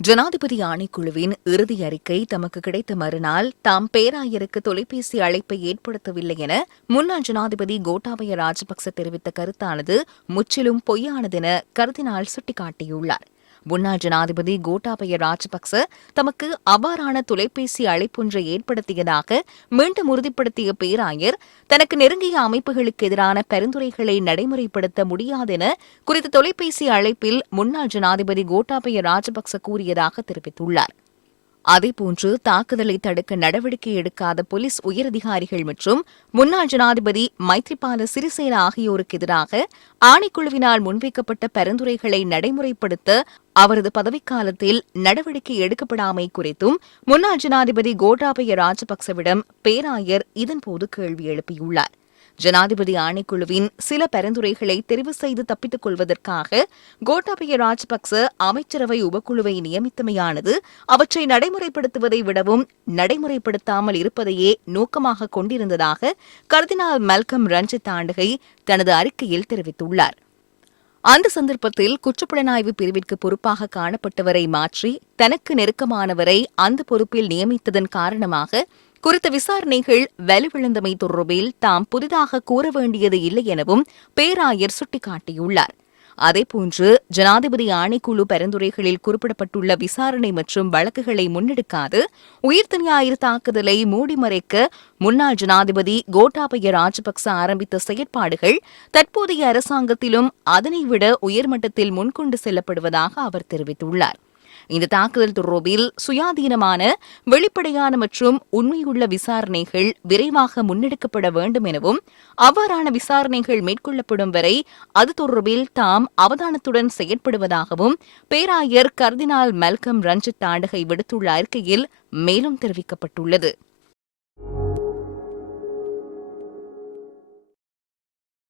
ஜனாதிபதி ஆணைக்குழுவின் இறுதி அறிக்கை தமக்கு கிடைத்த மறுநாள் தாம் பேராயருக்கு தொலைபேசி அழைப்பை ஏற்படுத்தவில்லை என முன்னாள் ஜனாதிபதி கோட்டாபய ராஜபக்ச தெரிவித்த கருத்தானது முற்றிலும் பொய்யானதென கருதினால் சுட்டிக்காட்டியுள்ளார். முன்னாள் ஜனாதிபதி கோட்டாபய ராஜபக்ச தமக்கு அபாரான தொலைபேசி அழைப்பொன்றை ஏற்படுத்தியதாக மீண்டும் உறுதிப்படுத்திய பேராயர் தனக்கு நெருங்கிய அமைப்புகளுக்கு எதிரான பரிந்துரைகளை நடைமுறைப்படுத்த முடியாதென குறித்த தொலைபேசி அழைப்பில் முன்னாள் ஜனாதிபதி கோட்டாபய ராஜபக்ச கூறியதாக தெரிவித்துள்ளார். அதேபோன்று தாக்குதலை தடுக்க நடவடிக்கை எடுக்காத போலீஸ் உயரதிகாரிகள் மற்றும் முன்னாள் ஜனாதிபதி மைத்ரிபால சிறிசேன ஆகியோருக்கு எதிராக ஆணைக்குழுவினால் முன்வைக்கப்பட்ட பரிந்துரைகளை நடைமுறைப்படுத்த அவரது பதவிக்காலத்தில் நடவடிக்கை எடுக்கப்படாமை குறித்தும் முன்னாள் ஜனாதிபதி கோட்டாபய ராஜபக்சவிடம் பேராயர் இதன்போது கேள்வி எழுப்பியுள்ளார். ஜனாதிபதி ஆணைக்குழுவின் சில பரிந்துரைகளை தெரிவு செய்து தப்பித்துக் கொள்வதற்காக கோட்டாபய ராஜபக்ச அமைச்சரவை உபக்குழுவை நியமித்தமையானது அவற்றை நடைமுறைப்படுத்துவதை விடவும் நடைமுறைப்படுத்தாமல் இருப்பதையே நோக்கமாக கொண்டிருந்ததாக கர்தினால் மல்கம் ரஞ்சித் ஆண்டகை தனது அறிக்கையில் தெரிவித்துள்ளார். அந்த சந்தர்ப்பத்தில் குற்றப்புலனாய்வு பிரிவிற்கு பொறுப்பாக காணப்பட்டவரை மாற்றி தனக்கு நெருக்கமானவரை அந்த பொறுப்பில் நியமித்ததன் காரணமாக குறித்த விசாரணைகள் வலுவிழந்தமை தொடர்பில் தாம் புதிதாக கூற வேண்டியது இல்லை எனவும் பேராயர் சுட்டிக்காட்டியுள்ளார். அதேபோன்று ஜனாதிபதி ஆணைக்குழு பரிந்துரைகளில் குறிப்பிடப்பட்டுள்ள விசாரணை மற்றும் வழக்குகளை முன்னெடுக்காது உயிர்த்த ஞாயிறு தாக்குதலை மூடிமறைக்க முன்னாள் ஜனாதிபதி கோட்டாபய ராஜபக்ச ஆரம்பித்த செயற்பாடுகள் தற்போதைய அரசாங்கத்திலும் அதனைவிட உயர்மட்டத்தில் முன்கொண்டு செல்லப்படுவதாக அவர் தெரிவித்துள்ளார். இந்த தாக்குதல் தொடர்பில் சுயாதீனமான வெளிப்படையான மற்றும் உண்மையுள்ள விசாரணைகள் விரைவாக முன்னெடுக்கப்பட வேண்டும் எனவும் அவ்வாறான விசாரணைகள் மேற்கொள்ளப்படும் வரை அது தொடர்பில் தாம் அவதானத்துடன் செயற்படுவதாகவும் பேராயர் கர்தினால் மெல்கம் ரஞ்சித் தாண்டகை விடுத்துள்ள அறிக்கையில் மேலும் தெரிவிக்கப்பட்டுள்ளது.